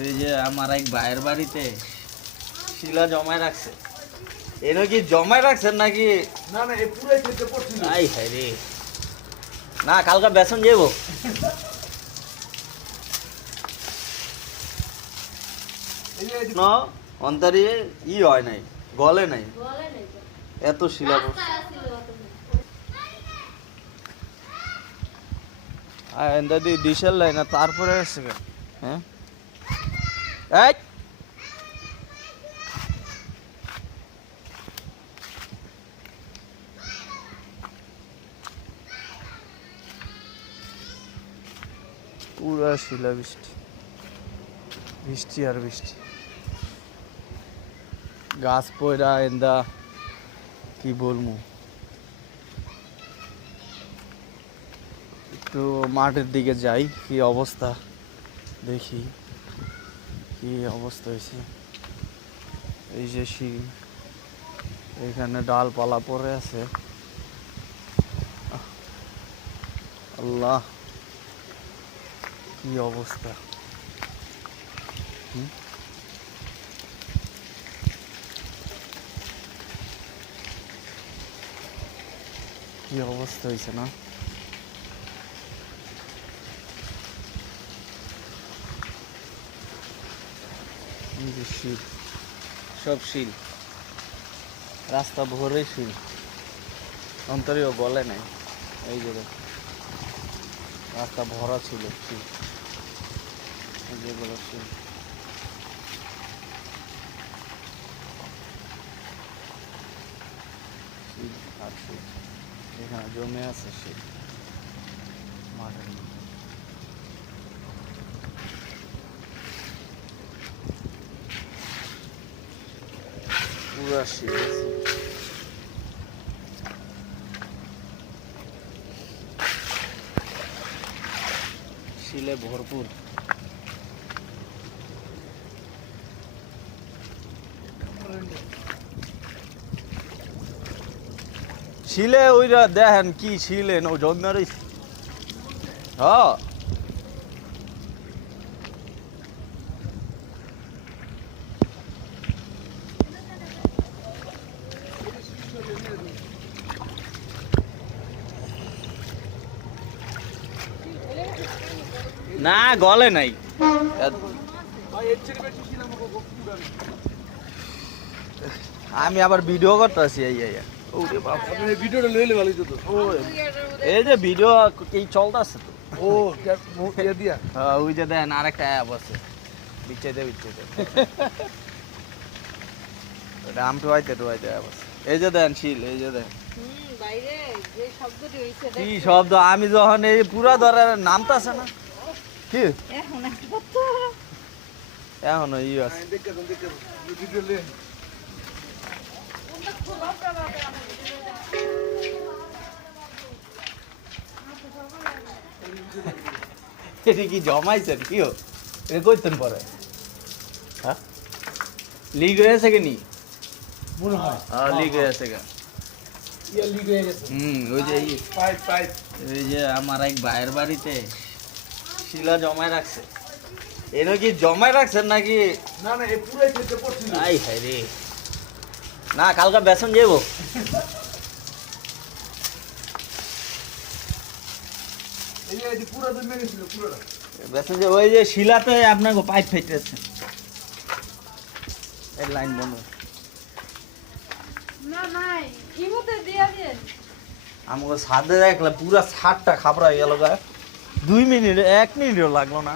এই যে আমার এক ভাইয়ের বাড়িতে শিলা জমায় রাখছে। এরা কি জমায় রাখছেন নাকি? না না খেতে পড়ছিল আই হাই রে। না কালকে বেসন যাব এই যে এই যে- না অন্তরে ই হয় নাই গলে নাই। এত শিলা এন্দা ডিসেল লাইন তারপরে আসছে হ্যাঁ? এই। পুরা শিলা বৃষ্টি। বৃষ্টি আর বৃষ্টি। গাছ পয়রা এন্দা, কি বলব একটু মাঠের দিকে যাই, কি অবস্থা দেখি। কি অবস্থা হয়েছে? এই যে সিঁড়ি এখানে ডালপালা পড়ে আছে। আল্লাহ, কি অবস্থা? কি অবস্থা হয়েছে না? শিল, সব শিল। রাস্তা ভরে শিল। অন্তরেও বলে নাই। এই যে রাস্তা ভরা ছিল শিল। যেগুলো শিল আর শিল। এখানে জমে আছে শিল। মাঠের মধ্যে। পুরা শিলে ভরপুর। শিলে ওইটা দেখেন কি শিলে নো জন্মের হ্যাঁ না গলে নাই। আমি আবার ভিডিও করতেছি এই এই ওরে বাবা আপনি এই ভিডিওটা লইলে ভালোই তো। এই যে ভিডিও কি চলতেছে তো? ও দিয়া? হ্যাঁ, ওই যে দেন আরেকটা অ্যাপ আছে। বিচ্ছেদে বিচ্ছেদে। টুয়াইতে টুয়াইতে অ্যাপ আছে। এই যে দেন শিল এই যে দেন। হুম, বাইরে যে শব্দটি হইছে কি শব্দ? আমি যখন এই পুরা ধরে নামতাছে না কি? এখন একটা তো এখনও ই আছে। দেখে দেখে ভিডিও লে। এটা কি জমাইছেন কি ও? এটা করতেন পরে। হ্যাঁ? লিক হয়েছে কি নি? মনে হয়। হ্যাঁ লিক হয়েছে গা। ইয়ে লিক হয়ে গেছে। হুম ওই যে পাইপ পাইপ। এই যে আমার এক ভাইয়ের বাড়িতে শিলা জমায় রাখছে। এরা কি জমায় রাখছেন নাকি? না না পুরাই খেতে পড়ছিল আই হাই রে। না কালকে বেসন যাব বেসন যে ওই যে শিলাতে আপনাকে পাইপ ফেটেছে। এই লাইন বন্ধ। না নাই ইমুতে দিয়া দেন আমাকে সাদে দেখলে পুরা ছাদটা খাবড়া গেল গা। দুই মিনিট এক মিনিটও লাগল না।